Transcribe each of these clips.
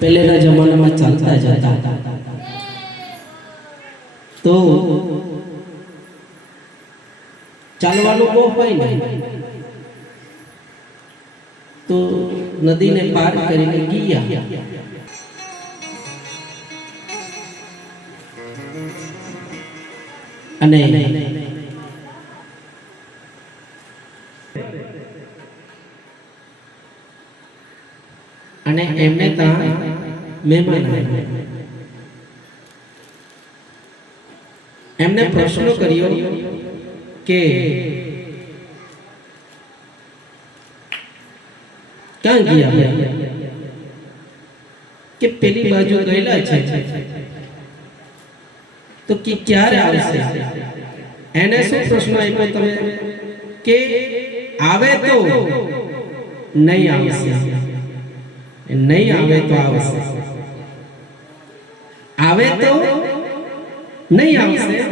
પહેલેના જમાનામાં ચાલતા જતા. તો ચાલવાનું બહુ હોય ને, તો નદીને પાર કરીને ગયા. અને અને એમને ત્યાં મહેમાન એમને પ્રશ્ન કર્યો કે, ક્યાં ગયા કે પેલી બાજુ ગયેલા છે. તો કે ક્યારે આવશે? એને શું પ્રશ્ન આપ્યો તમે? કે, આવે તો નહીં આવશે. નહીં આવે તો આવશે. આવે તો નહીં આવશે.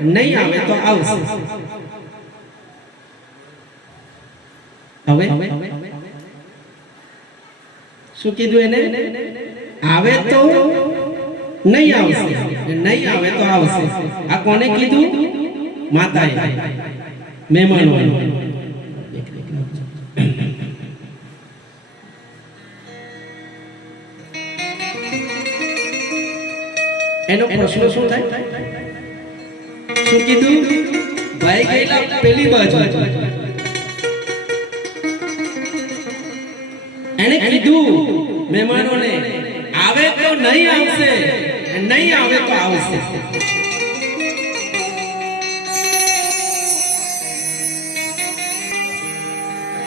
નહીં આવે તો આવશે. હવે? શું કીધું એને? આવે તો નહીં આવશે. નહીં આવે તો આવશે. આ કોને કીધું? માતાએ. મહેમાનો એનો પ્રશ્ન શું થાય? શું કીધું? ભાઈ ગયેલા પેલી બાજુ. એને કીધું મહેમાનોને આવે તો નહીં આવશે નહીં આવે તો આવશે.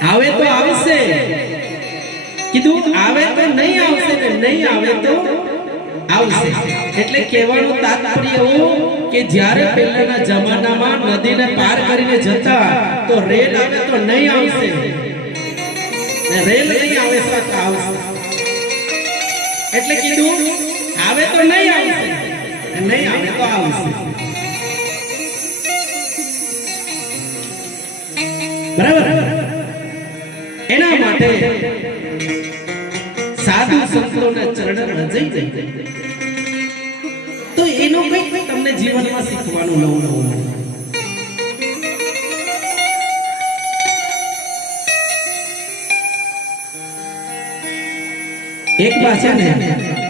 આવે તો આવશે. કીધું આવે તો નહીં આવશે ને નહીં આવે તો આવશે. એટલે કહેવાનું તાત્પર્ય એવું કે જ્યારે પહેલાના જમાનામાં નદીને પાર કરીને જતા, તો રેલ આવે તો નહીં આવશે. રેલ નહીં આવે તો આવશે. એટલે કીધું, આવે તો નહીં આવશે. નહીં આવે તો આવશે. બરાબર? એના માટે સાધુ સંતોના ચરણમાં જઈ જઈ તમને જીવનમાં શીખવાનું નવું નવું એક પાછા ને